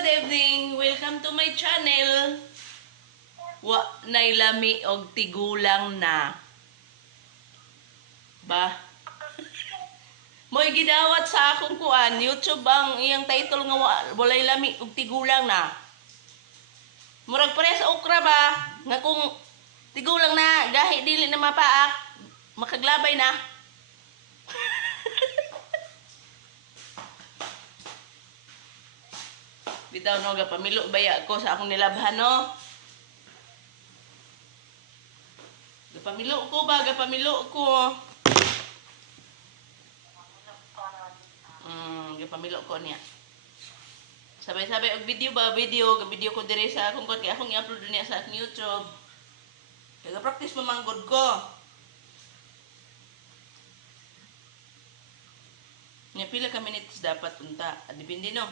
good evening. Welcome to my channel. Wa nay lami og tigulang na. Ba? Mo'y gidawat sa akong kuan, YouTube ang iyang title nga walay lami og tigulang na. Murag pare sa okra ba? Nga kung tigulang na, gahi dili na mapaak, makaglabay na. Bitaw no, gapamilo baya ko sa akong nilabhan no. Gapamilo ko ba, gapamilo ko. Gapamilo ko niya. Sabay-sabay og video ba, video ko dire sa akong kay akong i-upload niya sa akong YouTube. Kaya practice mamanggod ko. Nya pila ka minutes dapat unta, depende no.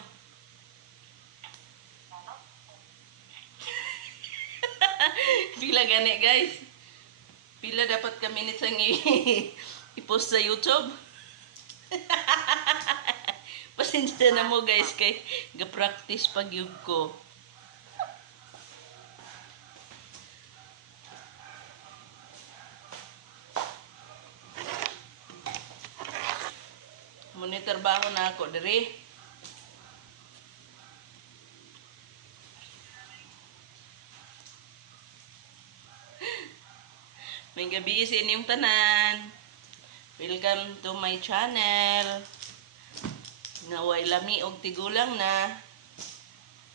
Pila gani guys? Pila dapat ka minutes ang i-post sa YouTube? Pasensya na mo guys kay ga-practice pag yug ko. Monitor ba ako na ako diri? May gabi sa inyong tanan. Welcome to my channel. Naway lami og tigulang na.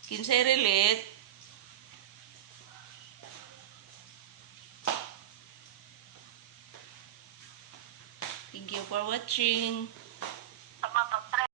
Kinsay relate? Thank you for watching.